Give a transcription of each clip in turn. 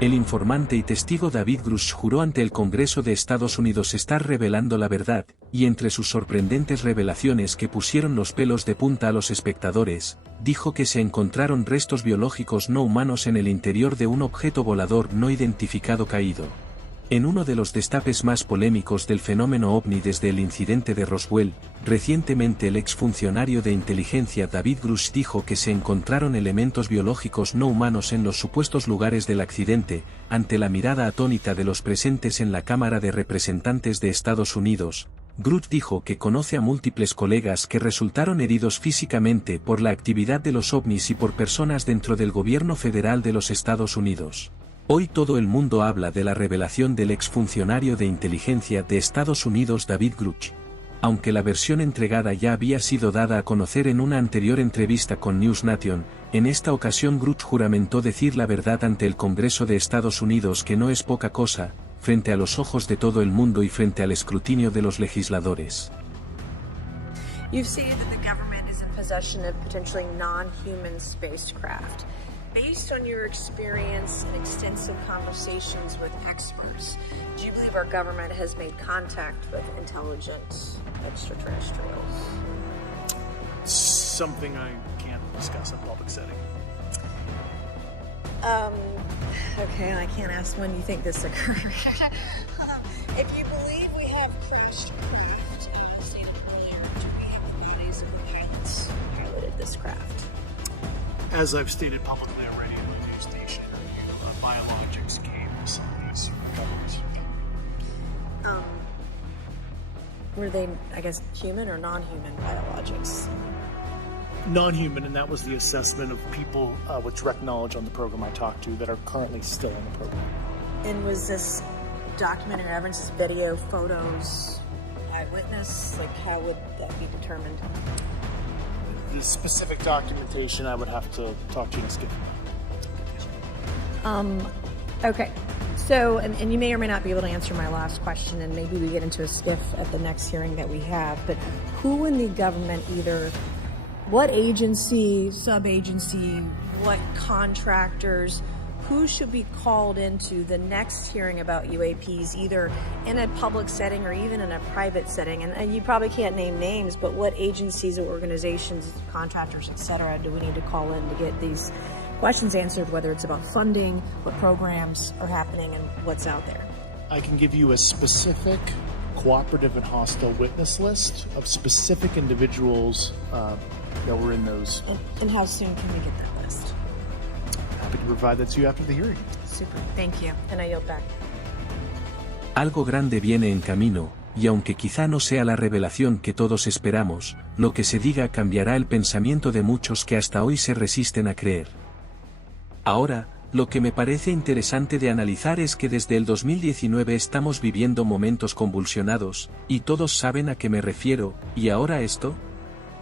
El informante y testigo David Grusch juró ante el Congreso de Estados Unidos estar revelando la verdad, y entre sus sorprendentes revelaciones que pusieron los pelos de punta a los espectadores, dijo que se encontraron restos biológicos no humanos en el interior de un objeto volador no identificado caído. En uno de los destapes más polémicos del fenómeno ovni desde el incidente de Roswell, recientemente el exfuncionario de inteligencia David Grusch dijo que se encontraron elementos biológicos no humanos en los supuestos lugares del accidente, ante la mirada atónita de los presentes en la Cámara de Representantes de Estados Unidos. Grusch dijo que conoce a múltiples colegas que resultaron heridos físicamente por la actividad de los ovnis y por personas dentro del gobierno federal de los Estados Unidos. Hoy todo el mundo habla de la revelación del exfuncionario de inteligencia de Estados Unidos David Grusch. Aunque la versión entregada ya había sido dada a conocer en una anterior entrevista con News Nation, en esta ocasión Grusch juramentó decir la verdad ante el Congreso de Estados Unidos, que no es poca cosa, frente a los ojos de todo el mundo y frente al escrutinio de los legisladores. You've stated that the government is in possession of potentially non-human spacecraft. Based on your experience and extensive conversations with experts, do you believe our government has made contact with intelligent extraterrestrials? Something I can't discuss in public setting. Okay, I can't ask when you think this occurred. If you believe we have crashed craft, you stated earlier, do we have the bodies of the pilots who piloted this craft? As I've stated publicly on radio and news station, biologics came with some of these recoveries. Were they, I guess, human or non-human biologics? Non-human, and that was the assessment of people with direct knowledge on the program I talked to that are currently still in the program. And was this documented evidence, video, photos, eyewitness? Like, how would that be determined? The specific documentation I would have to talk to you in a skiff. Okay. So, and you may or may not be able to answer my last question, and maybe we get into a skiff at the next hearing that we have, but who in the government, either what agency, sub-agency, what contractors, who should be called into the next hearing about UAPs, either in a public setting or even in a private setting? And you probably can't name names, but what agencies or organizations, contractors, et cetera, do we need to call in to get these questions answered, whether it's about funding, what programs are happening, and what's out there? I can give you a specific cooperative and hostile witness list of specific individuals that were in those. And how soon can we get that list? Happy to provide that to you after the hearing. Super, thank you. And I yield back. Algo grande viene en camino, y aunque quizá no sea la revelación que todos esperamos, lo que se diga cambiará el pensamiento de muchos que hasta hoy se resisten a creer. Ahora, lo que me parece interesante de analizar es que desde el 2019 estamos viviendo momentos convulsionados, y todos saben a qué me refiero. ¿Y ahora esto?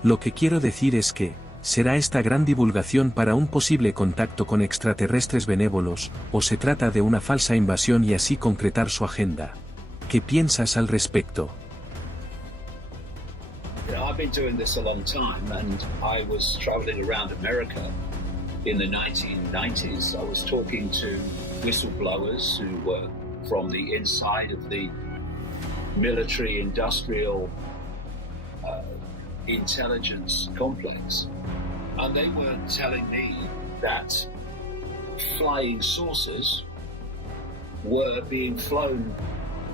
Lo que quiero decir es que, ¿será esta gran divulgación para un posible contacto con extraterrestres benévolos, o se trata de una falsa invasión y así concretar su agenda? ¿Qué piensas al respecto? I've been doing this a long time, and I was traveling around America in the 1990s. I was talking to whistleblowers who were from the inside of the military industrial intelligence complex, and they were telling me that flying saucers were being flown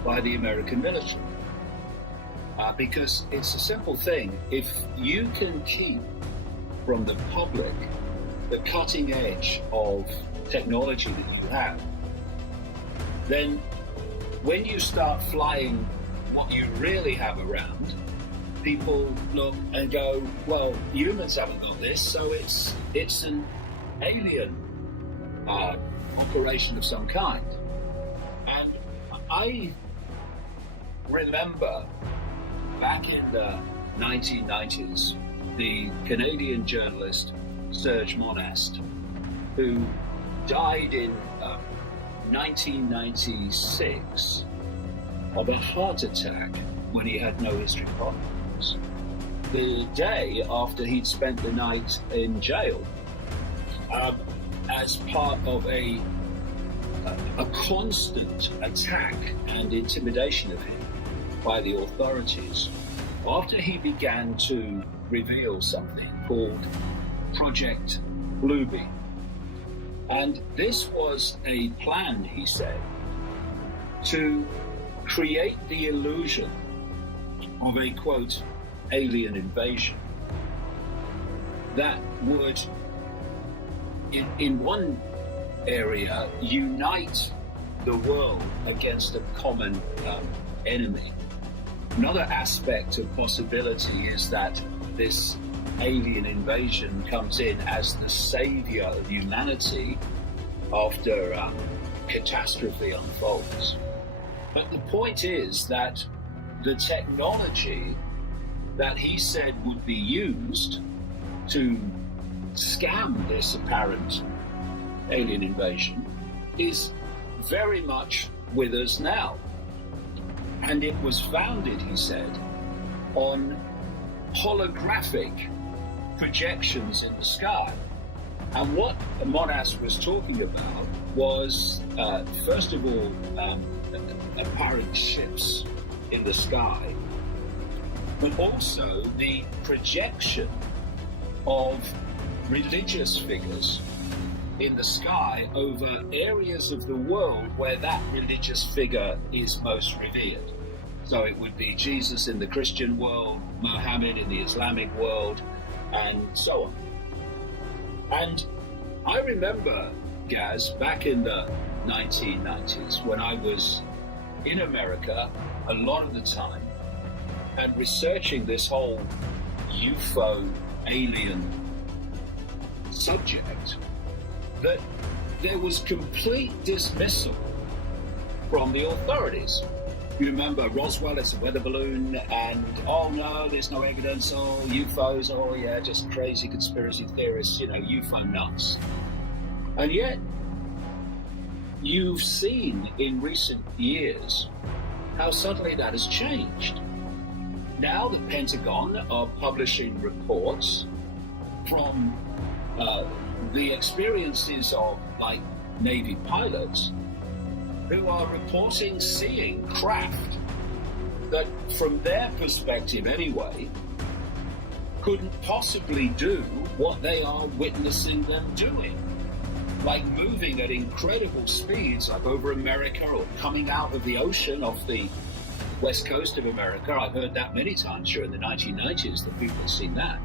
by the American military. Because it's a simple thing. If you can keep from the public the cutting edge of technology that you have, then when you start flying what you really have around, people look and go, well, humans haven't got this, so it's an alien operation of some kind. And I remember back in the 1990s, the Canadian journalist Serge Monast, who died in 1996 of a heart attack when he had no history of problems, the day after he'd spent the night in jail as part of a a constant attack and intimidation of him by the authorities after he began to reveal something called Project Bluebeam. And this was a plan, he said, to create the illusion of a, quote, alien invasion that would, in one area, unite the world against a common enemy. Another aspect of possibility is that this alien invasion comes in as the savior of humanity after catastrophe unfolds. But the point is that the technology that he said would be used to scam this apparent alien invasion is very much with us now. And it was founded, he said, on holographic projections in the sky. And what Monas was talking about was, first of all, apparent ships in the sky, but also the projection of religious figures in the sky over areas of the world where that religious figure is most revered. So it would be Jesus in the Christian world, Muhammad in the Islamic world, and so on. And I remember, Gaz, back in the 1990s when I was in America a lot of the time and researching this whole UFO alien subject, that there was complete dismissal from the authorities. You remember Roswell, it's a weather balloon, and oh no, there's no evidence, oh UFOs, oh yeah, just crazy conspiracy theorists, UFO nuts. And yet, you've seen in recent years how suddenly that has changed. Now the Pentagon are publishing reports from the experiences of Navy pilots who are reporting seeing craft that, from their perspective anyway, couldn't possibly do what they are witnessing them doing. Like moving at incredible speeds, like over America or coming out of the ocean off the west coast of America. I've heard that many times during the 1990s that people have seen that.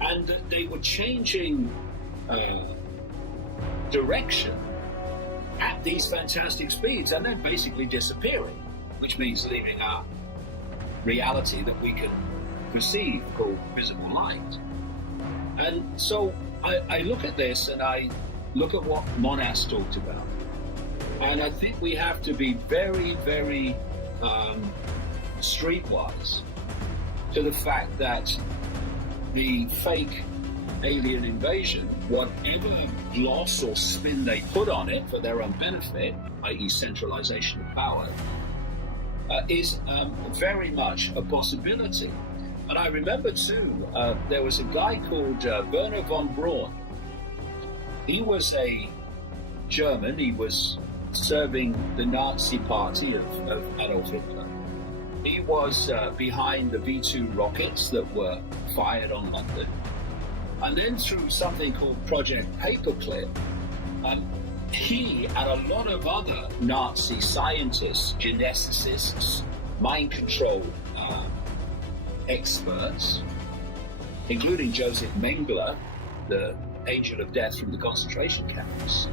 And that they were changing direction at these fantastic speeds and then basically disappearing, which means leaving our reality that we can perceive called visible light. And so I look at this and I look at what Monas talked about. And I think we have to be very, very streetwise to the fact that the fake alien invasion, whatever gloss or spin they put on it for their own benefit, i.e. centralization of power, is very much a possibility. And I remember too, there was a guy called Werner von Braun. He was a German. He was serving the Nazi party of Adolf Hitler. He was behind the V2 rockets that were fired on London. And then through something called Project Paperclip, he and a lot of other Nazi scientists, geneticists, mind control experts, including Joseph Mengele, the angel of death from the concentration camps,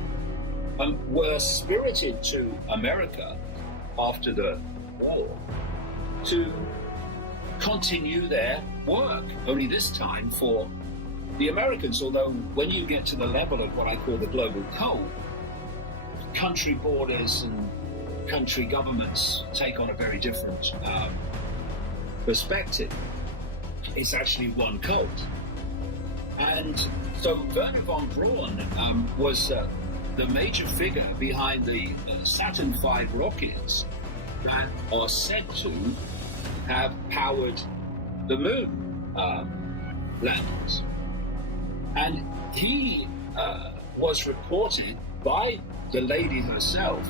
were spirited to America after the war to continue their work, only this time for the Americans. Although when you get to the level of what I call the global code, country borders and country governments take on a very different perspective. It's actually one code. And so Werner von Braun was the major figure behind the Saturn V rockets that are said to have powered the moon landings. And he was reported by the lady herself,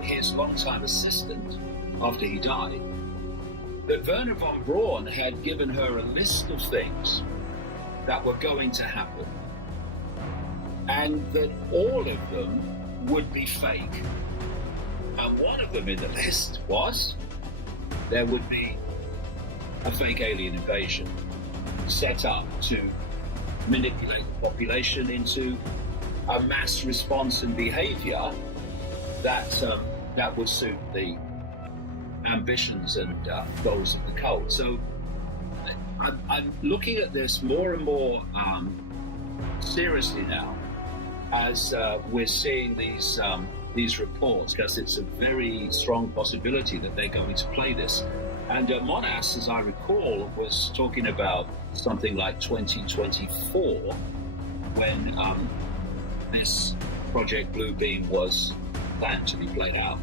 his longtime assistant, after he died, that Werner von Braun had given her a list of things that were going to happen, and that all of them would be fake. And one of them in the list was there would be a fake alien invasion set up to manipulate the population into a mass response and behavior that would suit the ambitions and goals of the cult. So I'm looking at this more and more seriously now as we're seeing these reports, because it's a very strong possibility that they're going to play this. And Monas, as I recall, was talking about something like 2024 when this Project Bluebeam was planned to be played out.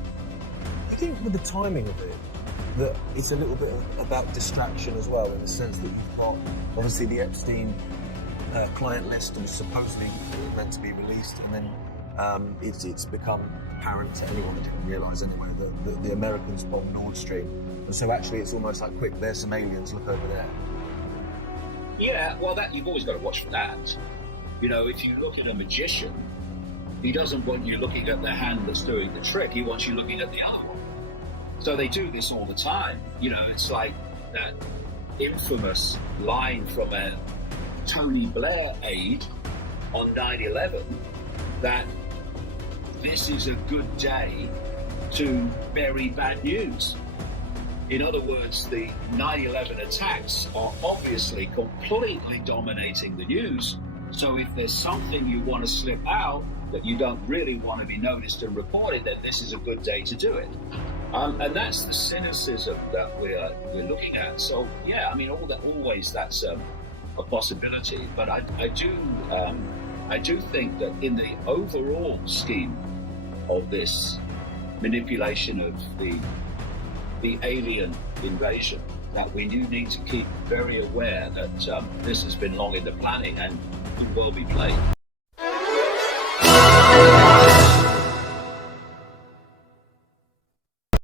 I think with the timing of it, that it's a little bit about distraction as well, in the sense that you've got obviously the Epstein client list was supposedly meant to be released, and then it's become apparent to anyone that didn't realise anyway that the Americans bombed Nord Stream, and so actually it's almost like, quick, there's some aliens, look over there. Yeah, well, that you've always got to watch for that. You know, if you look at a magician, he doesn't want you looking at the hand that's doing the trick, he wants you looking at the other one. So they do this all the time. You know, it's like that infamous line from a Tony Blair aide on 9/11 that this is a good day to bury bad news. In other words, the 9/11 attacks are obviously completely dominating the news. So if there's something you want to slip out that you don't really want to be noticed and reported, then this is a good day to do it. And that's the cynicism that we're looking at. So yeah, I mean, always that's a possibility. But I do think that in the overall scheme of this manipulation of the alien invasion, that we do need to keep very aware that this has been long in the planning and will be played.